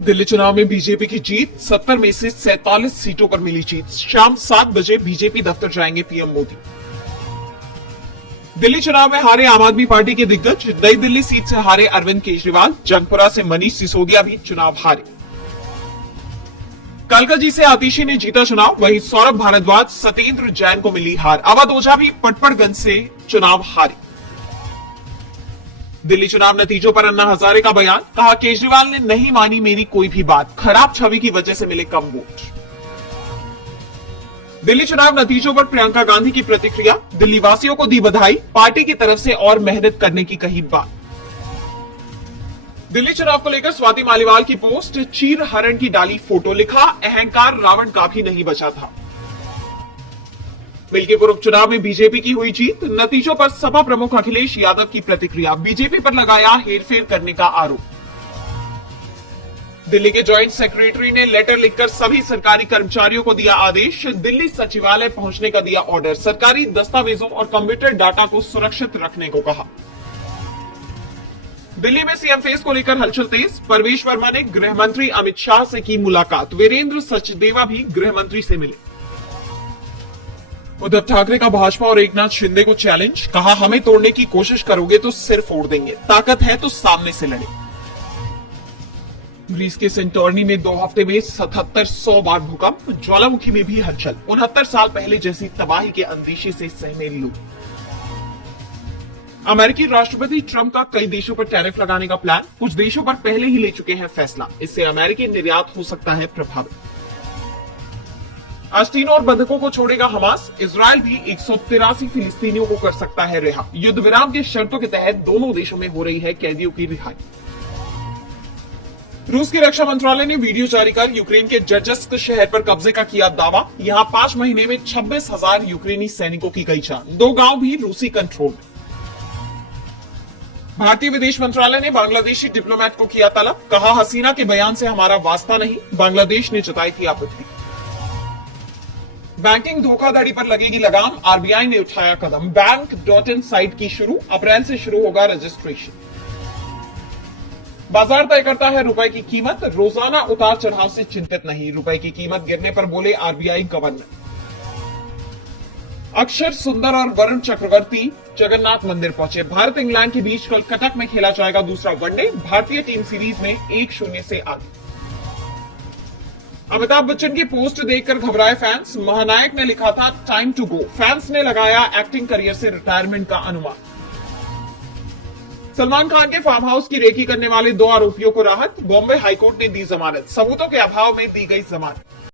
दिल्ली चुनाव में बीजेपी की जीत, 70 में से 47 सीटों पर मिली जीत। शाम 7 बजे बीजेपी दफ्तर जाएंगे पीएम मोदी। दिल्ली चुनाव में हारे आम आदमी पार्टी के दिग्गज, नई दिल्ली सीट से हारे अरविंद केजरीवाल, जंगपुरा से मनीष सिसोदिया भी चुनाव हारे। कालकाजी से आतिशी ने जीता चुनाव, वहीं सौरभ भारद्वाज, सत्येंद्र जैन को मिली हार। अवध ओझा भी पटपड़गंज से चुनाव हारे। दिल्ली चुनाव नतीजों पर अन्ना हजारे का बयान, कहा केजरीवाल ने नहीं मानी मेरी कोई भी बात, खराब छवि की वजह से मिले कम वोट। दिल्ली चुनाव नतीजों पर प्रियंका गांधी की प्रतिक्रिया, दिल्ली वासियों को दी बधाई, पार्टी की तरफ से और मेहनत करने की कही बात। दिल्ली चुनाव को लेकर स्वाति मालीवाल की पोस्ट, चीर हरण की डाली फोटो, लिखा अहंकार रावण का भी नहीं बचा था। मिल्कीपुर उपचुनाव में बीजेपी की हुई जीत, नतीजों पर सपा प्रमुख अखिलेश यादव की प्रतिक्रिया, बीजेपी पर लगाया हेरफेर करने का आरोप। दिल्ली के जॉइंट सेक्रेटरी ने लेटर लिखकर सभी सरकारी कर्मचारियों को दिया आदेश, दिल्ली सचिवालय पहुंचने का दिया ऑर्डर, सरकारी दस्तावेजों और कंप्यूटर डाटा को सुरक्षित रखने को कहा। दिल्ली में सीएम फेस को लेकर हलचल तेज, परवेश वर्मा ने गृह मंत्री अमित शाह से की मुलाकात, वीरेंद्र सचदेवा भी गृह मंत्री से मिले। उद्धव ठाकरे का भाजपा और एकनाथ शिंदे को चैलेंज, कहा हमें तोड़ने की कोशिश करोगे तो सिर फोड़ देंगे, ताकत है तो सामने से लड़े। ग्रीस के सेंटोर्नी में 2 हफ्ते में 7700 बार भूकंप, ज्वालामुखी में भी हलचल, 69 साल पहले जैसी तबाही के अंदेशे से सहमे लोग। अमेरिकी राष्ट्रपति ट्रंप का कई देशों पर टैरिफ लगाने का प्लान, कुछ देशों पर पहले ही ले चुके हैं फैसला, इससे अमेरिकी निर्यात हो सकता है प्रभावित। आज 3 और बंधकों को छोड़ेगा हमास, इजरायल भी 183 फिलिस्तीनियों को कर सकता है रिहा। युद्ध विराम की शर्तों के तहत दोनों देशों में हो रही है कैदियों की रिहाई। रूस के रक्षा मंत्रालय ने वीडियो जारी कर यूक्रेन के जर्जस्क शहर पर कब्जे का किया दावा, यहां 5 महीने में 26,000 यूक्रेनी सैनिकों की गई जान, 2 गांव भी रूसी कंट्रोल में। भारतीय विदेश मंत्रालय ने बांग्लादेशी डिप्लोमेट को किया तलब, कहा हसीना के बयान से हमारा वास्ता नहीं, बांग्लादेश ने जताई थी आपत्ति। बैंकिंग धोखाधड़ी पर लगेगी लगाम, आरबीआई ने उठाया कदम, बैंक.इन साइट की शुरू, अप्रैल से शुरू होगा रजिस्ट्रेशन। बाजार तय करता है रुपए की कीमत, रोजाना उतार चढ़ाव से चिंतित नहीं, रुपए की कीमत गिरने पर बोले आरबीआई गवर्नर। अक्षर सुंदर और वरुण चक्रवर्ती जगन्नाथ मंदिर पहुंचे, भारत इंग्लैंड के बीच कल कटक में खेला जाएगा दूसरा वनडे, भारतीय टीम सीरीज में 1-0 से आगे। अमिताभ बच्चन की पोस्ट देखकर घबराए फैंस, महानायक ने लिखा था टाइम टू गो, फैंस ने लगाया एक्टिंग करियर से रिटायरमेंट का अनुमान। सलमान खान के फार्म हाउस की रेकी करने वाले 2 आरोपियों को राहत, बॉम्बे हाईकोर्ट ने दी जमानत, सबूतों के अभाव में दी गई जमानत।